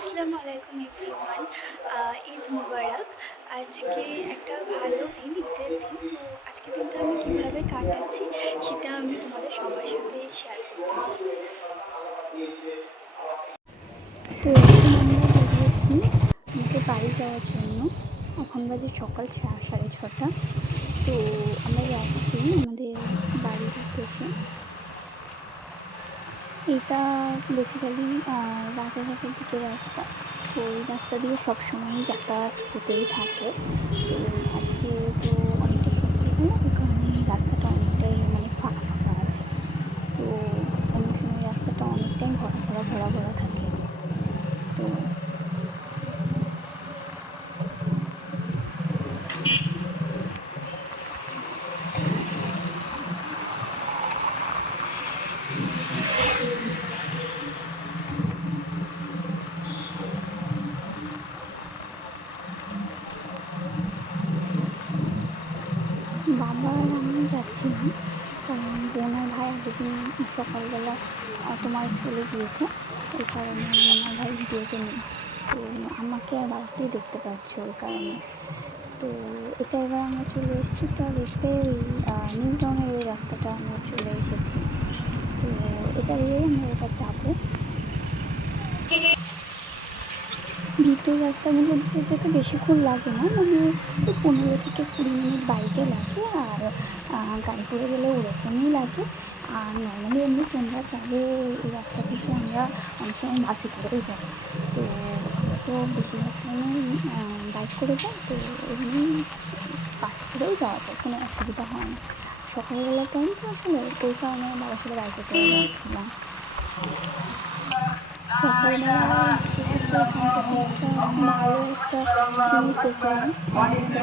আসসালামু আলাইকুম এভরিওয়ান। ঈদ মুবারক। আজকে একটা ভালো দিন, ঈদের দিন। তো আজকে দিনটা আমি কীভাবে কাটাচ্ছি সেটা আমি তোমাদের সবার সাথে শেয়ার করতে চাই। তো এখন আমরা বেরিয়েছি বাড়ি যাওয়ার জন্য। এখন বাজে সকাল সাড়ে ছটা। তো আমরা যাচ্ছি আমাদের বাড়ির উদ্দেশ্যে। এটা বেসিক্যালি রাজাঘাটের দিকে রাস্তা। তো এই রাস্তা দিয়ে সবসময়ই যাতায়াত হতেই থাকে। তো আজকে তো অনেকটা সকাল হলো ওই কারণে রাস্তাটা অনেকটাই মানে ফাঁকা ফাঁকা আছে তো অন্য সময় রাস্তাটা অনেকটাই ভরা ভরা ভরা ভরা থাকে তো বাবা আর যাচ্ছিলাম কারণ বোন আর ভাই আগের সকালবেলা তোমার চলে গিয়েছে। ওই কারণে বোন আর ভাই ভিডিওতে নেই। তো আমাকে আর বাড়িতেই দেখতে পাচ্ছ ওই কারণে। তো এটা এবার আমরা চলে এসেছি। তো দেখতে ওই নিউ টাউনের ওই রাস্তাটা আমরা চলে এসেছি। তো এটা দিয়েই আমরা এবার যাব। ভিতর রাস্তাগুলো দিয়ে যেতে বেশিক্ষণ লাগে না মানে ওই পনেরো থেকে কুড়ি মিনিট বাইকে লাগে আর গাড়ি করে গেলে ওরকমই লাগে। আর নর্মালি এমনি তোমরা যাবে এই রাস্তা থেকে আমরা অনেক সময় বাসে করেও যাই। তো তো বেশিরভাগ টাইমে বাইক করে যাই, তো এমনি বাসে করেও যাওয়া যায়, কোনো অসুবিধা হয় না। সকালবেলার টাইম তো আসলে ওই কারণে বাবার সাথে বাইকে করে যাচ্ছিলাম। সকালবেলা একটা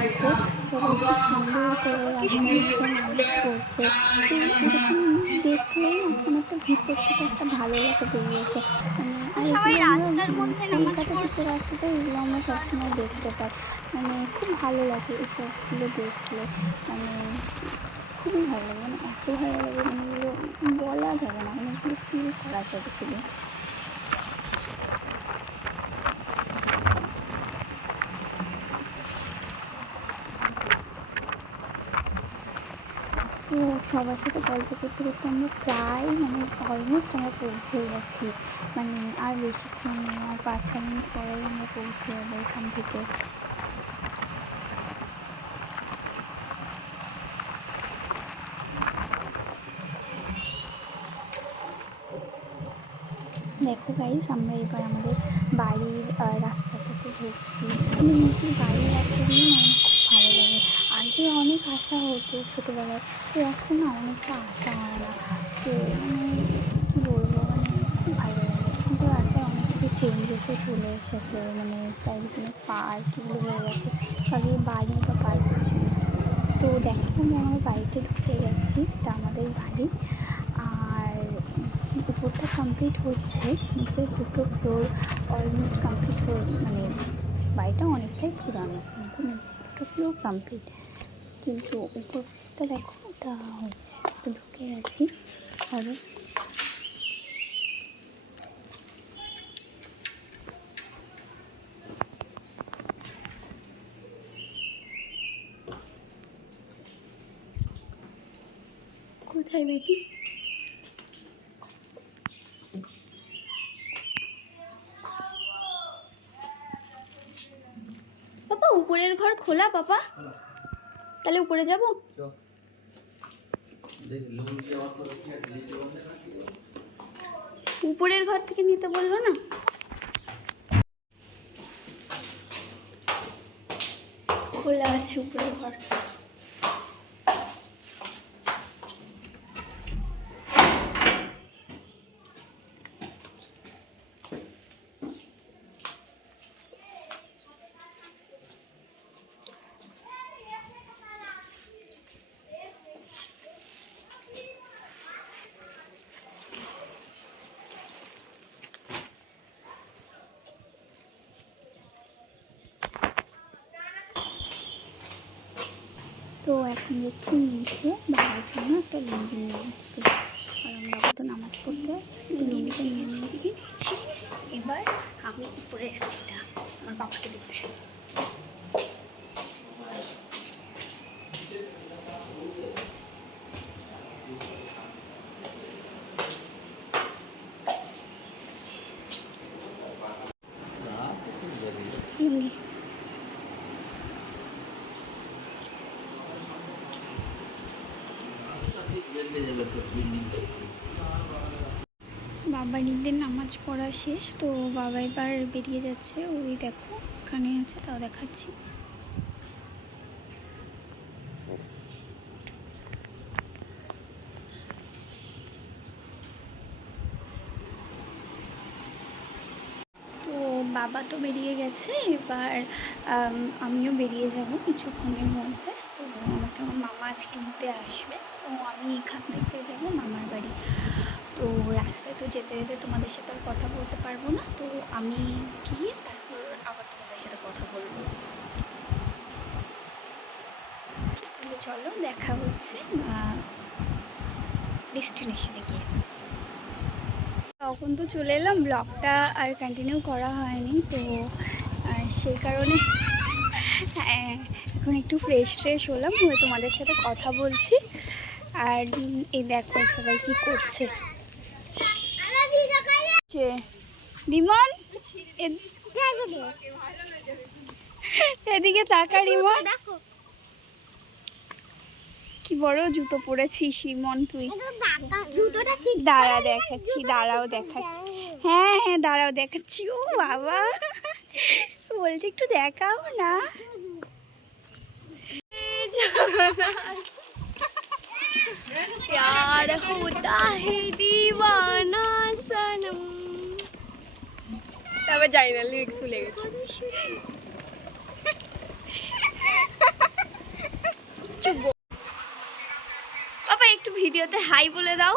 একটা জিনিস দূরত্ব রাস্তা এগুলো আমরা সবসময় দেখতে পাই মানে খুব ভালো লাগে এইসবগুলো দেখলে মানে খুবই ভালো লাগে মানে এত ভালো লাগে মানে বলা যাবে না মানে ফিল করা যাবে শুধু। তো সবার সাথে গল্প করতে করতে আমরা প্রায় মানে অলমোস্ট আমরা পৌঁছে গেছি। মানে আর বেশিক্ষণ আর পাঁচ ছ মিনিট পরেই আমরা পৌঁছে যাব এখান থেকে। দেখো গাইস আমরা এবার আমাদের বাড়ির রাস্তাটাতে ঢুকছি মানে নতুন বাড়ি একটা দিন আমার খুব ভালো লাগে আগে অনেক আশা হতো ছোটোবেলায়। তো এখন না অনেকটা আশা হয় না। তো মানে কী বলব মানে খুব ভালো লাগে। কিন্তু রাস্তায় অনেক কিছু চেঞ্জেসও চলে এসেছে। মানে চারিদিকে পার্ক এগুলো হয়ে গেছে। আগে বাড়ি বা পার্ক ছিল তো দেখো আমরা আমার বাড়িতে ঢুকে গেছি। তা আমাদের বাড়ি। আর উপরটা কমপ্লিট হচ্ছে। নিচে দুটো ফ্লোর অলমোস্ট কমপ্লিট হয়ে মানে বাড়িটা অনেকটাই পুরানো। কিন্তু নিচে দুটো ফ্লোর কমপ্লিট কিন্তু উপরটা দেখো, ওটা হচ্ছে ঢুকে আছি হবে কোথায় বেটি? বাবা, উপরের ঘর খোলা, বাবা। তাহলে উপরে যাব? উপরের ঘর থেকে নিতে বলল না? খোলা আছে উপরের ঘর। নিয়েছি নিচে বাবার জন্য একটা লুঙ্গি নিয়ে আসতে কারণ বাবা তো নামাজ পড়তে লুঙ্গিটা নিয়ে নিয়েছি। এবার আমি উপরে এটা, আমার বাবাকে দিতে লুঙ্গি বাবা নামাজ পড়া শেষ, তো বাবা এবার বেরিয়ে যাচ্ছে। ওই দেখো, ওখানে আছে, তাও দেখাচ্ছি। বাবা তো বেরিয়ে গেছে, এবার আমিও বেরিয়ে যাব কিছুক্ষণের মধ্যে। তো আমাকে আমার মামা আজকে নিতে আসবে, তো আমি এখান থেকে যাব মামার বাড়ি। তো রাস্তায় তো যেতে যেতে তোমাদের সাথে আর কথা বলতে পারব না। তো আমি গিয়ে তারপর আবার তোমাদের সাথে কথা বলব। চলো দেখা হচ্ছে ডেস্টিনেশনে গিয়ে। তখন তো চলে এলাম ব্লগটা আর কন্টিনিউ করা হয়নি তো সেই কারণে হ্যাঁ, এখন একটু ফ্রেশ ফ্রেশ হলাম তোমাদের সাথে কথা বলছি। আর এই দেখো সবাই কি করছে। যে রিমন এ- এদিকে তাকা রিমন কি বড় জুতো পরেছিস রিমন তুই জুতোটা ঠিক দাঁড়া দেখাচ্ছি দাঁড়াও দেখাচ্ছি হ্যাঁ হ্যাঁ দাঁড়াও দেখাচ্ছি ও বাবা বলছি একটু দেখাও না प्यार होता है दीवाना তারপর যাই না লিরিক্স ভুলে গেছি। বাবা একটু ভিডিওতে হাই বলে দাও।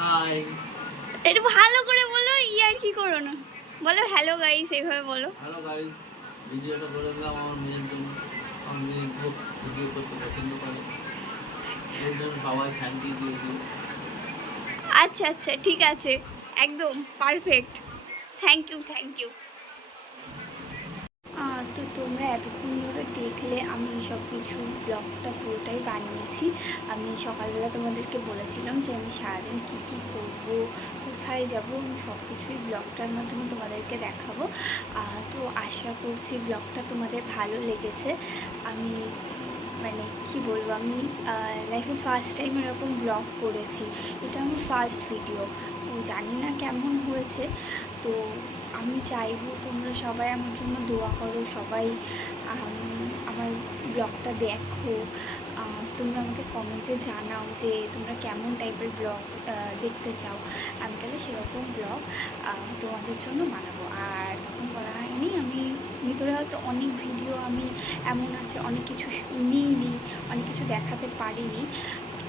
হাই একটু ভালো করে বলো ই আর কি করো না। বলো হ্যালো গাইস এইভাবে বলো। হ্যালো গাইস ভিডিওটা করে দিলাম আমার মেয়ের জন্য। খুব ভিডিও করতে পছন্দ করে। এই জন্য সবাই থ্যাংক ইউ দিয়ে আচ্ছা আচ্ছা ঠিক আছে। একদম perfect thank you thank you তো তোমরা এতক্ষণ ধরে দেখলে আমি সব কিছু ব্লগটা পুরোটাই বানিয়েছি। আমি সকালবেলা তোমাদেরকে বলেছিলাম যে আমি সারাদিন কী কী করব, কোথায় যাব, আমি সব কিছুই ব্লগটার মাধ্যমে তোমাদেরকে দেখাবো। তো আশা করছি ব্লগটা তোমাদের ভালো লেগেছে। আমি মানে কি বলব, আমি লাইফে ফার্স্ট টাইম এরকম ব্লগ করেছি। এটা আমার ফার্স্ট ভিডিও জানি না কেমন হয়েছে। তো আমি চাইব তোমরা সবাই আমার জন্য দোয়া করো, সবাই আমার ব্লগটা দেখো। তোমরা আমাকে কমেন্টে জানাও যে তোমরা কেমন টাইপের ব্লগ দেখতে চাও। আমি তাহলে সেরকম ব্লগ তোমাদের জন্য বানাবো। আর তখন বলা হয়নি, আমি ভিতরে হয়তো অনেক ভিডিও আমি এমন আছে, অনেক কিছু নিইনি অনেক কিছু দেখাতে পারিনি।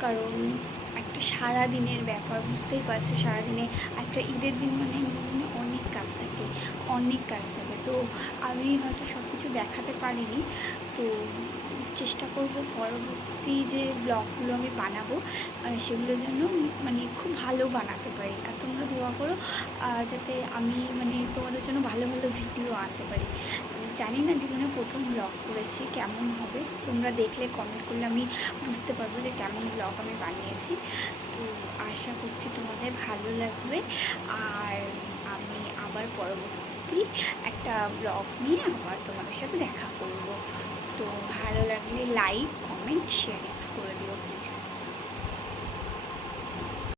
কারণ একটা সারা দিনের ব্যাপার, বুঝতেই পারছ, সারাদিনে একটা ঈদের দিন মানে অনেক কাজ থাকে, অনেক কাজ থাকে। তো আমি হয়তো সব কিছু দেখাতে পারিনি, তো চেষ্টা করব পরবর্তী যে ব্লগগুলো আমি বানাবো সেগুলো যেন মানে খুব ভালো বানাতে পারি। আর তোমরা দোয়া করো যাতে আমি মানে তোমাদের জন্য ভালো ভালো ভিডিও আনতে পারি। জানি না জীবনে প্রথম ব্লগ করেছি, কেমন হবে? তোমরা দেখলে কমেন্ট করলে আমি বুঝতে পারব যে কেমন ব্লগ আমি বানিয়েছি। তো আশা করছি তোমাদের ভালো লাগবে। আর আমি আবার পরবর্তী একটা ব্লগ নিয়ে আবার তোমাদের সাথে দেখা করব। তো ভালো লাগলে লাইক কমেন্ট শেয়ার